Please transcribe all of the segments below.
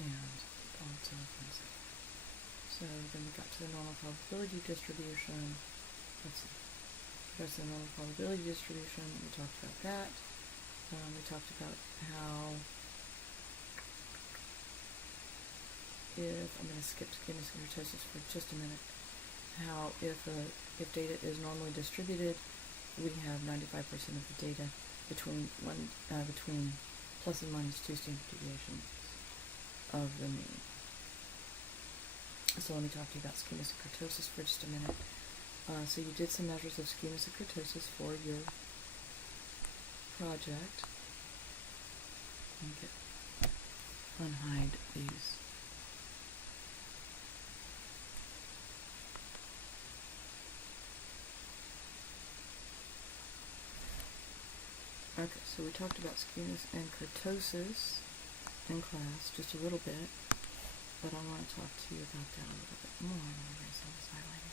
and also offensive. So then we got to the normal probability distribution. Let's see. There's the normal probability distribution. We talked about that. We talked about how I'm going to skip skewness and kurtosis for just a minute, how if data is normally distributed, we have 95% of the data between plus and minus 2 standard deviations of the mean. So let me talk to you about skewness and kurtosis for just a minute. So you did some measures of skewness and kurtosis for your project. Let me unhide these. Okay, so we talked about skewness and kurtosis in class just a little bit, but I want to talk to you about that a little bit more. I'm going to erase all this highlighting.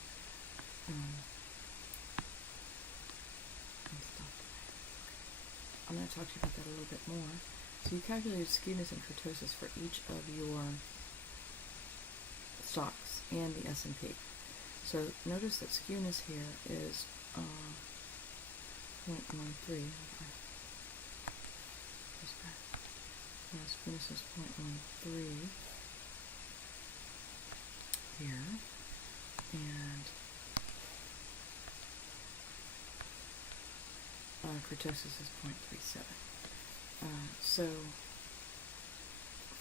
I'm going to talk to you about that a little bit more. So you calculated skewness and kurtosis for each of your stocks and the S&P. So notice that skewness here is 0.13. Skewness is 0.13 here, and kurtosis is 0.37. So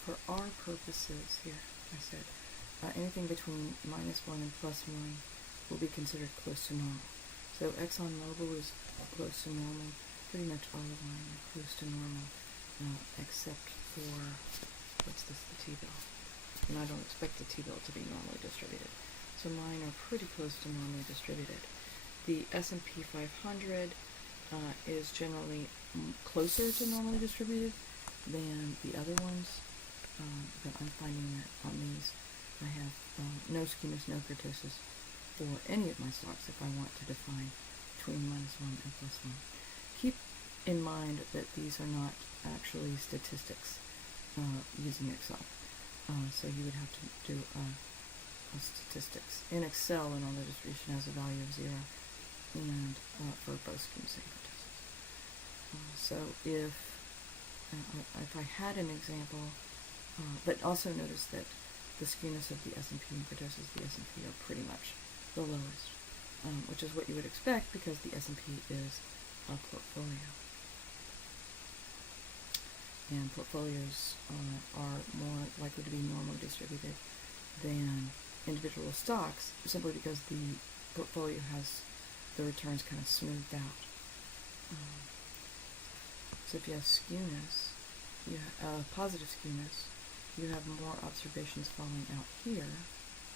for our purposes here, I said anything between -1 and +1 will be considered close to normal. So ExxonMobil is close to normal. Pretty much all of mine are close to normal, except for, what's this, the T-bill. And I don't expect the T-bill to be normally distributed. So mine are pretty close to normally distributed. The S&P 500 is generally closer to normally distributed than the other ones, but I'm finding that on these I have no skewness, no kurtosis for any of my stocks if I want to define between -1 and +1. Keep in mind that these are not actually statistics using Excel. So you would have to do a statistics in Excel, and all the distribution has a value of 0, and for both skewness and kurtosis. So if I had an example, but also notice that the skewness of the S&P and kurtosis of the S&P are pretty much the lowest, which is what you would expect because the S&P is a portfolio. And portfolios are more likely to be normally distributed than individual stocks, simply because the portfolio has the returns kind of smoothed out. So if you have skewness, positive skewness, you have more observations falling out here.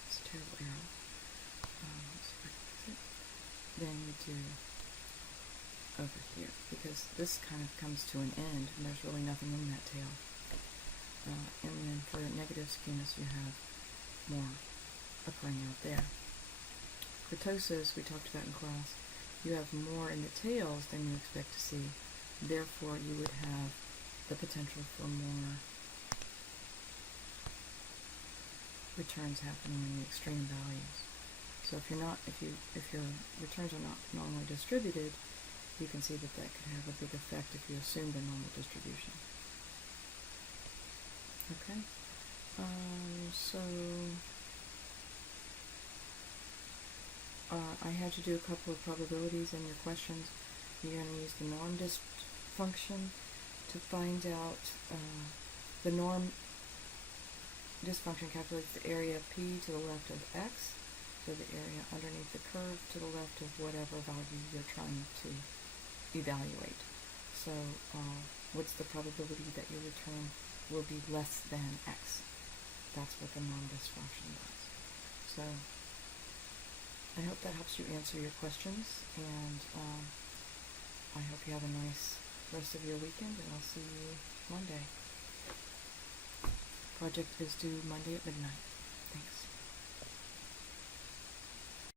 It's a terrible arrow. Let's see if I can fix it. Than you do over here, because this kind of comes to an end and there's really nothing in that tail. And then for negative skewness, you have more occurring out there. Kurtosis, we talked about in class, you have more in the tails than you expect to see. Therefore, you would have the potential for more returns happening in the extreme values. So if your returns are not normally distributed, you can see that could have a big effect if you assume the normal distribution. Okay, so I had you do a couple of probabilities in your questions. You're going to use the norm dist function to find out the norm dist function calculates the area P to the left of X, so the area underneath the curve to the left of whatever value you're trying to evaluate. So what's the probability that your return will be less than X? That's what the norm dist function does. So I hope that helps you answer your questions, and I hope you have a nice rest of your weekend, and I'll see you Monday. Project is due Monday at midnight.